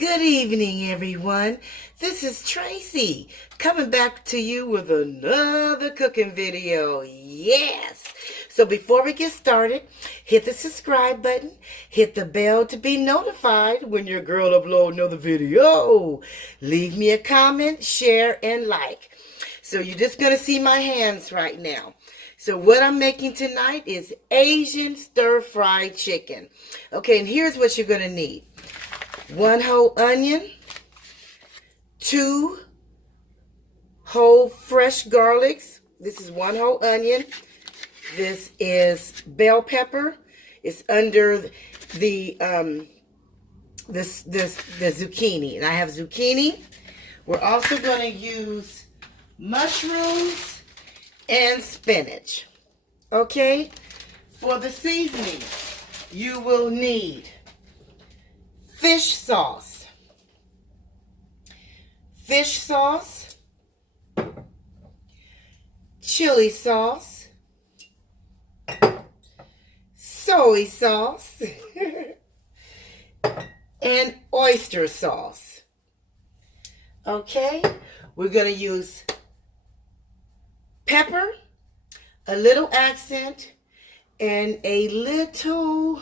Good evening, everyone. This is Tracy coming back to you with another cooking video. Yes. So before we get started, hit the subscribe button, hit the bell to be notified when your girl upload another video. Leave me a comment, share, and like. So you're just going to see my hands right now. So what I'm making tonight is Asian stir-fried chicken. Okay, and here's what you're going to need. 1 whole onion, 2 whole fresh garlics. This is 1 whole onion. This is bell pepper. It's under the zucchini, and I have zucchini. We're also going to use mushrooms and spinach. Okay, for the seasoning, you will need fish sauce, chili sauce, soy sauce, and oyster sauce. Okay, we're going to use pepper, a little accent, and a little,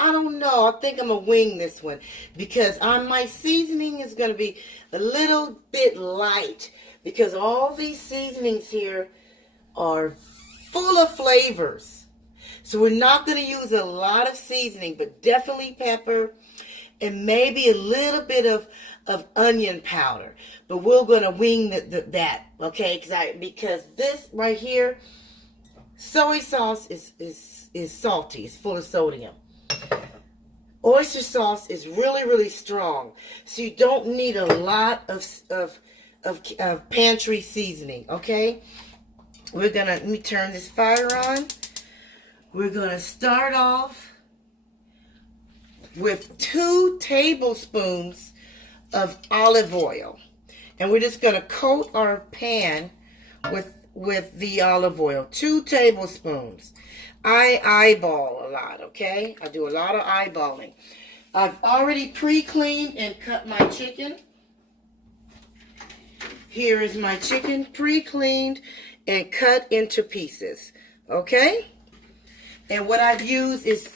I don't know. I think I'm going to wing this one because my seasoning is going to be a little bit light because all these seasonings here are full of flavors. So we're not going to use a lot of seasoning, but definitely pepper and maybe a little bit of onion powder. But we're going to wing that, okay? Because this right here, soy sauce is salty. It's full of sodium. Oyster sauce is really, really strong, so you don't need a lot of pantry seasoning. Okay, let me turn this fire on. We're gonna start off with 2 tablespoons of olive oil, and we're just gonna coat our pan with the olive oil. 2 tablespoons. I eyeball a lot, okay? I do a lot of eyeballing. I've already pre-cleaned and cut my chicken. Here is my chicken pre-cleaned and cut into pieces, okay? And what I've used is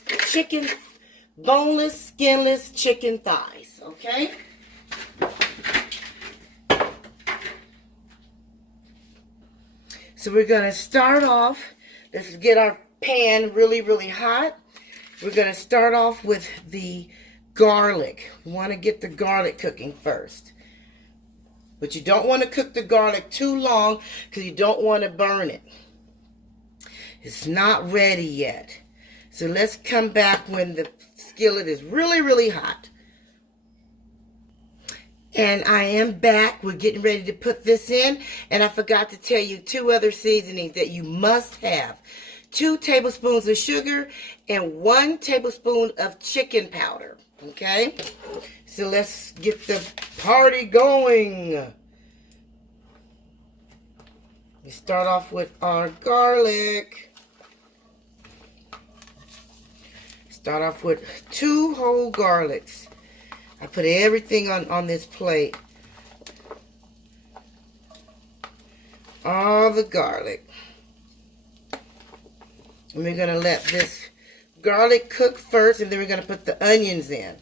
boneless, skinless chicken thighs, okay? So we're going to start off. Let's get our pan really, really hot. We're going to start off with the garlic. We want to get the garlic cooking first. But you don't want to cook the garlic too long because you don't want to burn it. It's not ready yet. So let's come back when the skillet is really, really hot. And I am back. We're getting ready to put this in. And I forgot to tell you 2 other seasonings that you must have. 2 tablespoons of sugar and 1 tablespoon of chicken powder. Okay? So let's get the party going. We start off with our garlic. Start off with 2 whole garlics. I put everything on this plate. All the garlic. And we're going to let this garlic cook first, and then we're going to put the onions in.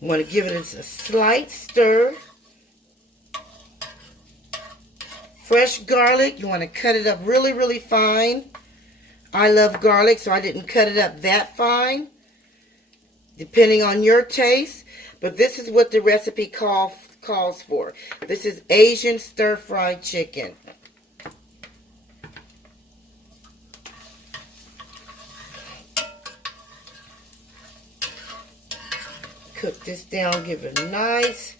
You want to give it a slight stir. Fresh garlic, you want to cut it up really, really fine. I love garlic, so I didn't cut it up that fine, depending on your taste. But this is what the recipe calls for. This is Asian stir-fried chicken. Cook this down, give it a nice.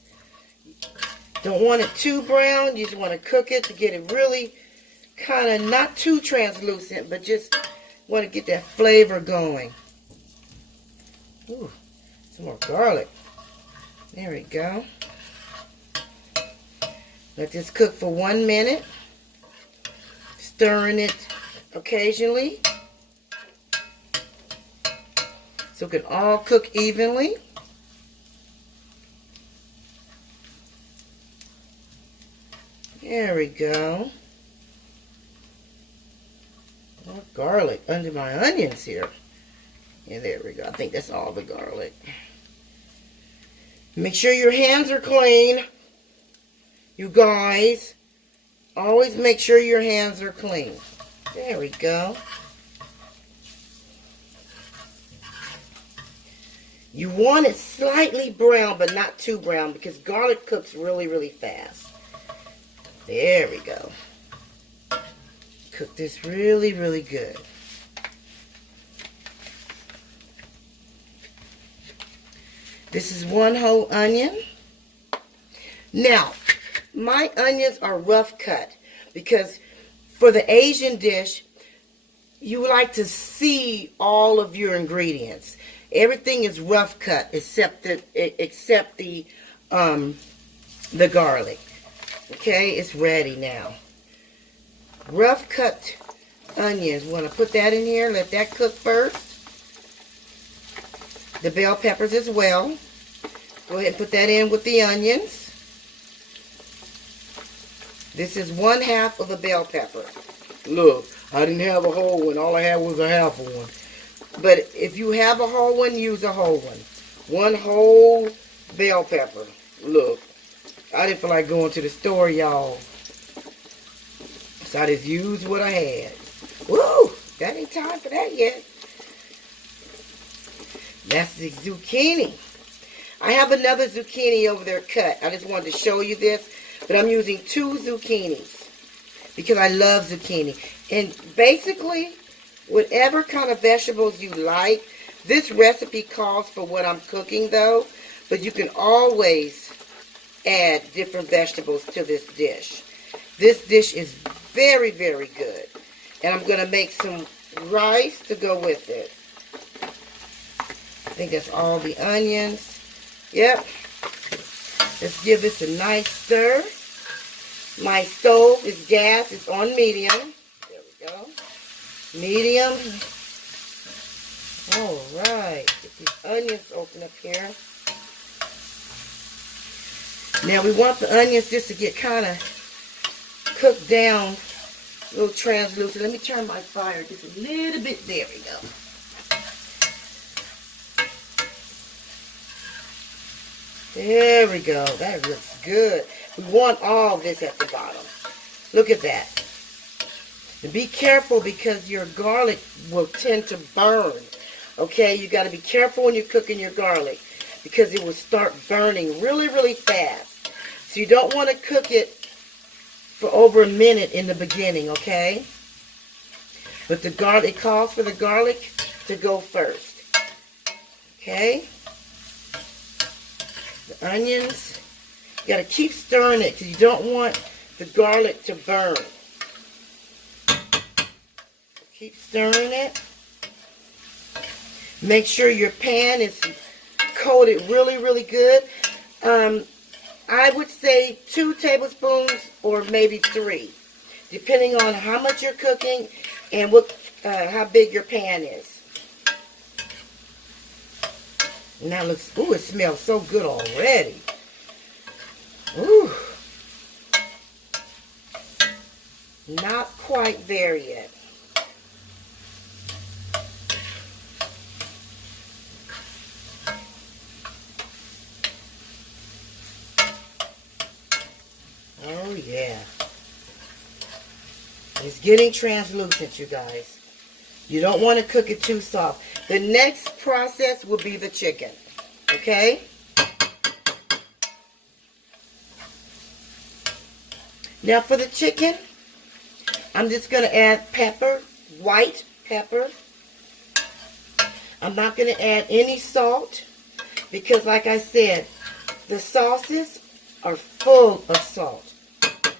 Don't want it too brown. You just want to cook it to get it really kind of not too translucent, but just want to get that flavor going. Ooh, some more garlic. There we go. Let this cook for 1 minute. Stirring it occasionally. so it can all cook evenly. There we go. More garlic under my onions here. Yeah, there we go. I think that's all the garlic. Make sure your hands are clean. You guys, always make sure your hands are clean. There we go. You want it slightly brown, but not too brown, because garlic cooks really, really fast. There we go. Cook this really, really good. This is one whole onion. Now, my onions are rough cut because for the Asian dish, you like to see all of your ingredients. Everything is rough cut except the garlic. Okay, it's ready now. Rough cut onions. Want to put that in here. Let that cook first. The bell peppers as well. Go ahead and put that in with the onions. This is 1/2 of a bell pepper. Look, I didn't have a whole one. All I had was a half of one. But if you have a whole one, use a whole one. 1 whole bell pepper. Look, I didn't feel like going to the store, y'all. So I just used what I had. Woo! That ain't time for that yet. That's the zucchini. I have another zucchini over there cut. I just wanted to show you this. But I'm using 2 zucchinis because I love zucchini. And basically, whatever kind of vegetables you like, this recipe calls for what I'm cooking though. But you can always add different vegetables to this dish. This dish is very, very good. And I'm going to make some rice to go with it. I think that's all the onions. Yep. Let's give this a nice stir. My stove is gas. It's on medium. There we go. Medium. All right. Get these onions open up here. Now we want the onions just to get kind of cooked down, a little translucent. Let me turn my fire just a little bit. There we go. There we go. That looks good. We want all this at the bottom. Look at that. And be careful because your garlic will tend to burn. Okay, you got to be careful when you're cooking your garlic because it will start burning really, really fast. So you don't want to cook it for over a minute in the beginning, okay? But the garlic, it calls for the garlic to go first. Okay? The onions, you got to keep stirring it because you don't want the garlic to burn. Keep stirring it. Make sure your pan is coated really, really good. I would say 2 tablespoons or maybe 3, depending on how much you're cooking and how big your pan is. And that looks, ooh, it smells so good already. Ooh. Not quite there yet. Oh, yeah. It's getting translucent, you guys. You don't want to cook it too soft. The next process will be the chicken. Okay? Now for the chicken, I'm just going to add pepper, white pepper. I'm not going to add any salt because, like I said, the sauces are full of salt.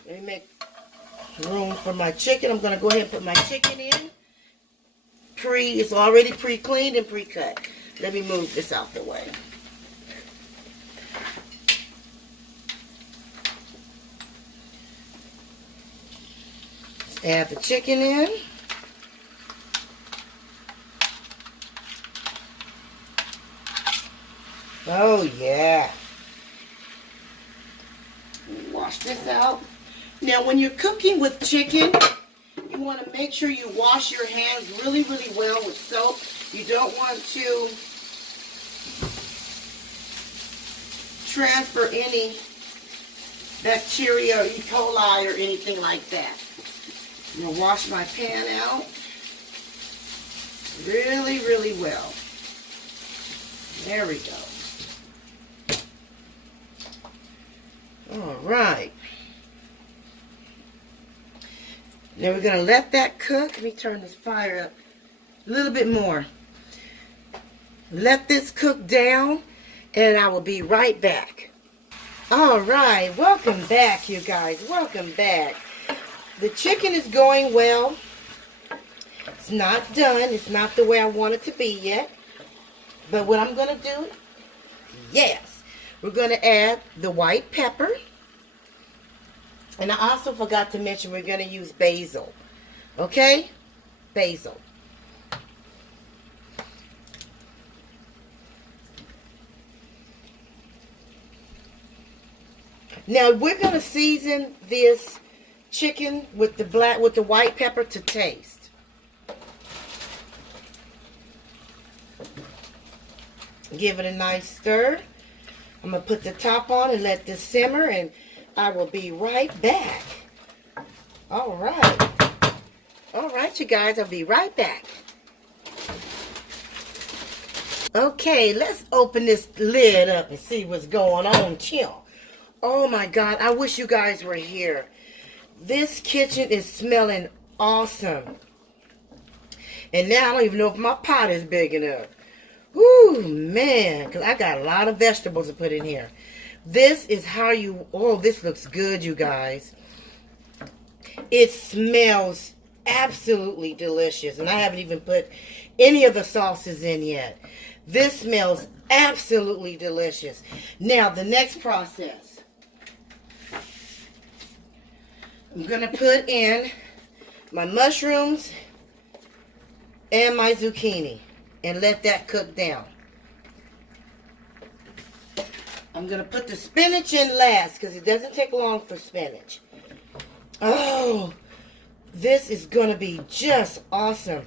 Let me make room for my chicken. I'm going to go ahead and put my chicken in. It's already pre-cleaned and pre-cut. Let me move this out the way. Add the chicken in. Oh, yeah. Wash this out. Now, when you're cooking with chicken, you want to make sure you wash your hands really, really well with soap. You don't want to transfer any bacteria or E. coli or anything like that. I'm going to wash my pan out really, really well. There we go. All right. Now we're going to let that cook. Let me turn this fire up a little bit more. Let this cook down, and I will be right back. All right. Welcome back, you guys. Welcome back. The chicken is going well. It's not done. It's not the way I want it to be yet. But what I'm going to do, yes, we're going to add the white pepper. And I also forgot to mention we're going to use basil. Okay? Basil. Now we're going to season this chicken with the white pepper to taste. Give it a nice stir. I'm going to put the top on and let this simmer, and I will be right back. All right. All right, you guys, I'll be right back. Okay, let's open this lid up and see what's going on, chill. Oh my God, I wish you guys were here. This kitchen is smelling awesome. And now I don't even know if my pot is big enough. Whoo, man, because I got a lot of vegetables to put in here. This is how you, oh, this looks good, you guys. It smells absolutely delicious. And I haven't even put any of the sauces in yet. This smells absolutely delicious. Now, the next process. I'm going to put in my mushrooms and my zucchini and let that cook down. I'm going to put the spinach in last because it doesn't take long for spinach. Oh, this is going to be just awesome.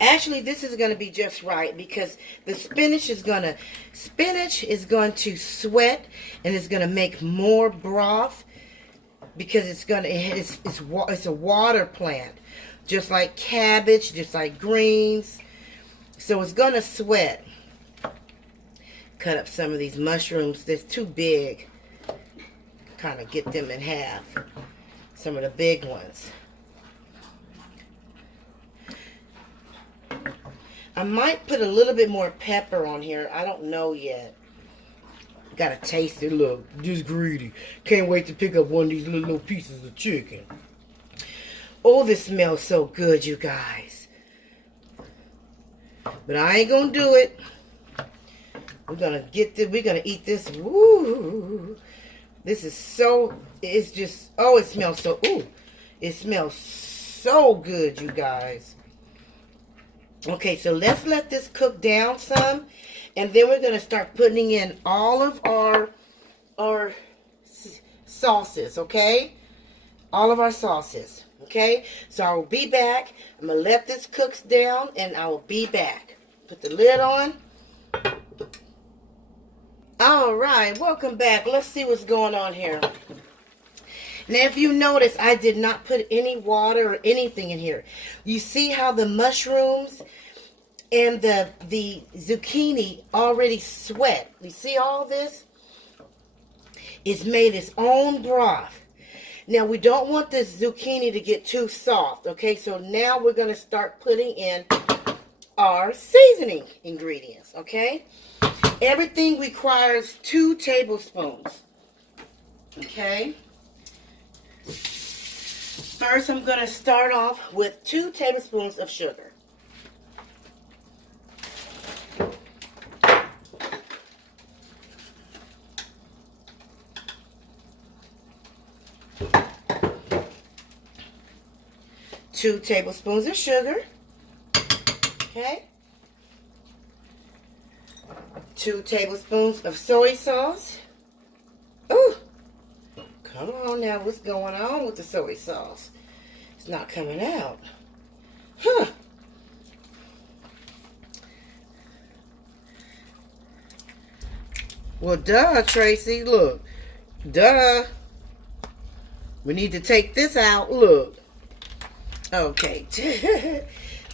Actually, this is going to be just right because the spinach is going to sweat and it's going to make more broth because it's a water plant, just like cabbage, just like greens. So it's going to sweat. Cut up some of these mushrooms. They're too big. Kind of get them in half. Some of the big ones. I might put a little bit more pepper on here. I don't know yet. Gotta taste it. Look, just greedy. Can't wait to pick up one of these little pieces of chicken. Oh, this smells so good, you guys. But I ain't gonna do it. We're gonna get this. We're gonna eat this. Woo! This is so. It's just. Oh, it smells so. Ooh! It smells so good, you guys. Okay, so let's let this cook down some, and then we're gonna start putting in all of our sauces. Okay, all of our sauces. Okay, so I will be back. I'm gonna let this cook down, and I will be back. Put the lid on. All right, welcome back. Let's see what's going on here. Now, if you notice, I did not put any water or anything in here. You see how the mushrooms and the zucchini already sweat. You see all this? It's made its own broth. Now, we don't want this zucchini to get too soft, okay? So now we're going to start putting in our seasoning ingredients, okay? Everything requires 2 tablespoons. Okay. First, I'm going to start off with 2 tablespoons of sugar. Two tablespoons of sugar. Okay. 2 tablespoons of soy sauce. Ooh, come on now, what's going on with the soy sauce? It's not coming out. Huh. Well, duh, Tracy, look. Duh. We need to take this out, look. Okay,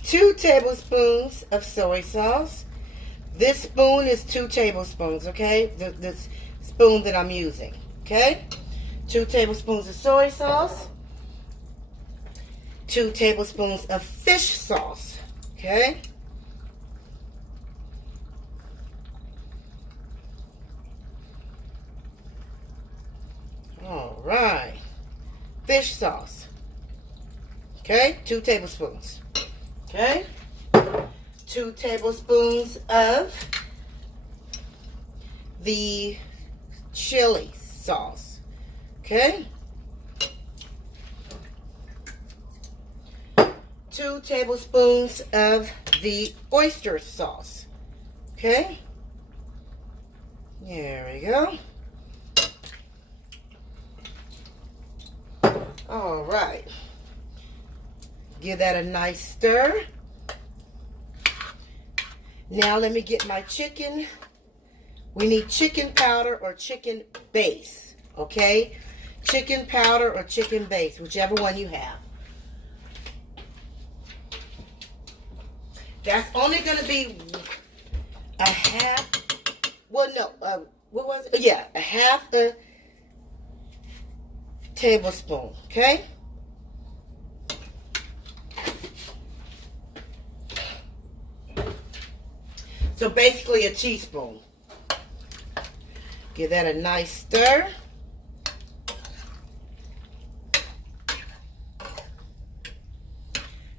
2 tablespoons of soy sauce. This spoon is 2 tablespoons, okay? This spoon that I'm using, okay? 2 tablespoons of soy sauce. 2 tablespoons of fish sauce, okay? All right. Fish sauce. Okay, 2 tablespoons. Okay? 2 tablespoons of the chili sauce. Okay? 2 tablespoons of the oyster sauce. Okay? There we go. All right. Give that a nice stir. Now let me get my chicken. We need chicken powder or chicken base, okay? Chicken powder or chicken base, whichever one you have. That's only going to be a half, well, no, what was it? Yeah, a half a tablespoon, okay? So basically a teaspoon. Give that a nice stir.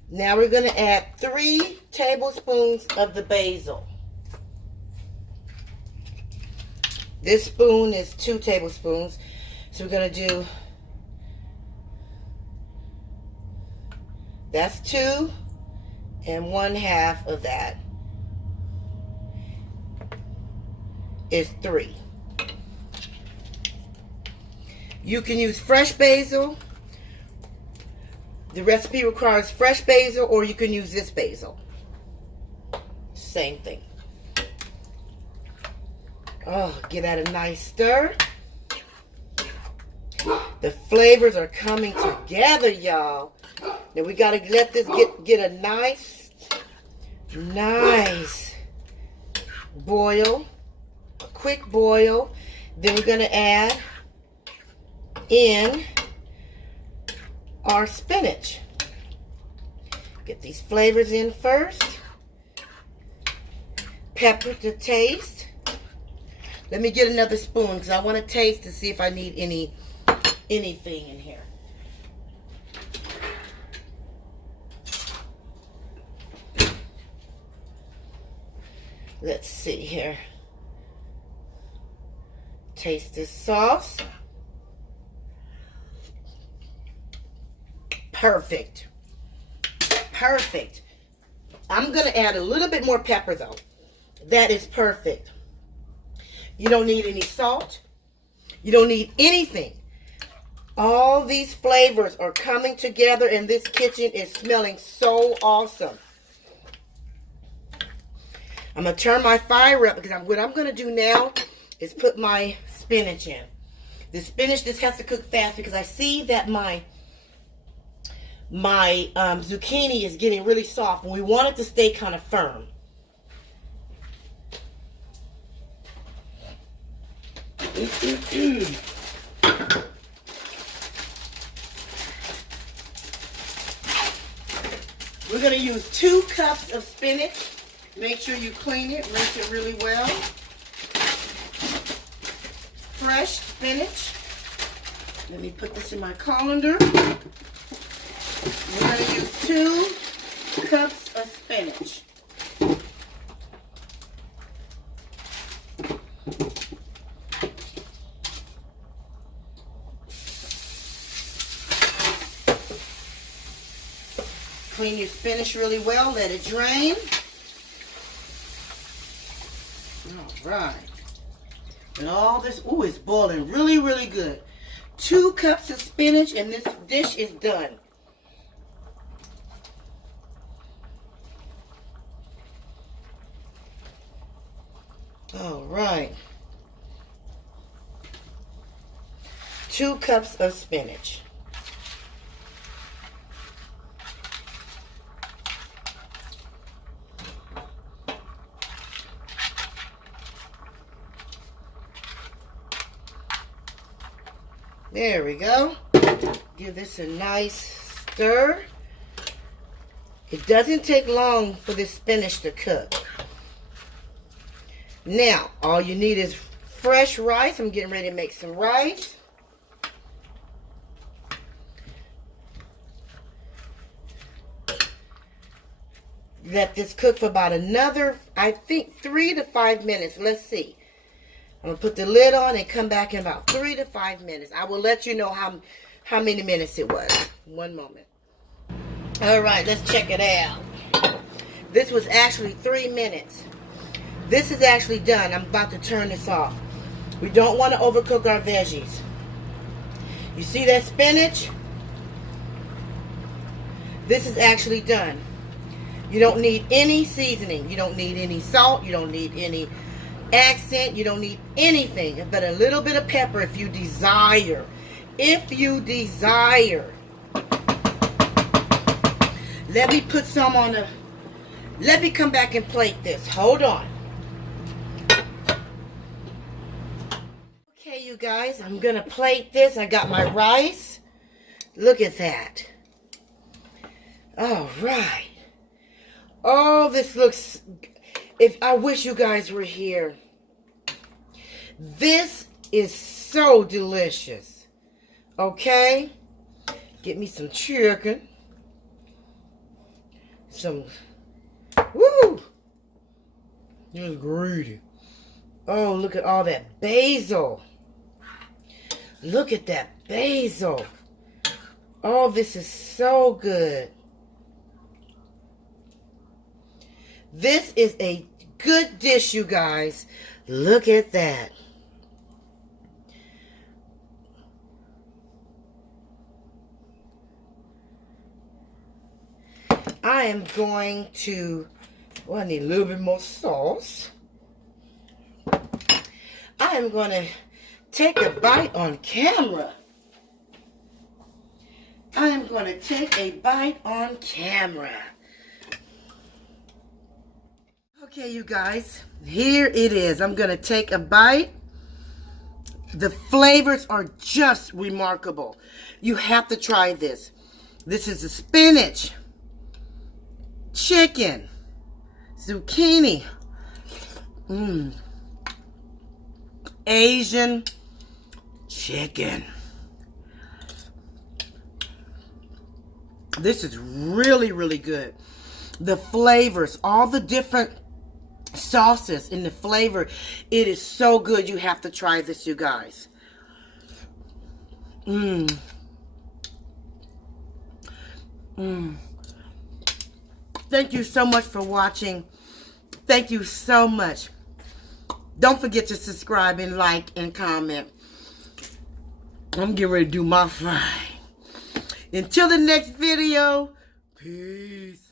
Now we're going to add 3 tablespoons of the basil. This spoon is 2 tablespoons. So we're going to do, that's 2 and 1/2 of that is 3. You can use fresh basil. The recipe requires fresh basil, or you can use this basil. Same thing. Oh, give that a nice stir. The flavors are coming together, y'all. Now we gotta let this get a nice boil. A quick boil. Then we're gonna add in our spinach. Get these flavors in first. Pepper to taste. Let me get another spoon because I want to taste to see if I need anything in here. Let's see here. Taste this sauce. Perfect. Perfect. I'm going to add a little bit more pepper though. That is perfect. You don't need any salt. You don't need anything. All these flavors are coming together and this kitchen is smelling so awesome. I'm going to turn my fire up because what I'm going to do now is put my spinach in. The spinach, this has to cook fast because I see that my zucchini is getting really soft and we want it to stay kind of firm. We're going to use 2 cups of spinach. Make sure you clean it, rinse it really well. Fresh spinach. Let me put this in my colander. We're going to use 2 cups of spinach. Clean your spinach really well. Let it drain. All right. And all this, ooh, it's boiling really, really good. 2 cups of spinach and this dish is done. All right. 2 cups of spinach. There we go. Give this a nice stir. It doesn't take long for this spinach to cook. Now, all you need is fresh rice. I'm getting ready to make some rice. Let this cook for about another, I think, 3 to 5 minutes. Let's see. I'm going to put the lid on and come back in about 3 to 5 minutes. I will let you know how many minutes it was. One moment. All right, let's check it out. This was actually 3 minutes. This is actually done. I'm about to turn this off. We don't want to overcook our veggies. You see that spinach? This is actually done. You don't need any seasoning. You don't need any salt. You don't need any accent. You don't need anything but a little bit of pepper if you desire. If you desire. Let me put some on the... Let me come back and plate this. Hold on. Okay, you guys. I'm going to plate this. I got my rice. Look at that. All right. Oh, this looks... I wish you guys were here. This is so delicious. Okay? Get me some chicken. Woo! Just greedy. Oh, look at all that basil. Look at that basil. Oh, this is so good. This is a good dish, you guys. Look at that. I am going to, well, I need a little bit more sauce. I am going to take a bite on camera. I am going to take a bite on camera. Okay, you guys, here it is. I'm going to take a bite. The flavors are just remarkable. You have to try this. This is the spinach, chicken, zucchini, Asian chicken. This is really, really good. The flavors, all the different sauces in the flavor, it is so good. You have to try this, you guys. Thank you so much for watching. Thank you so much. Don't forget to subscribe and like and comment. I'm getting ready to do my fry. Until the next video, peace.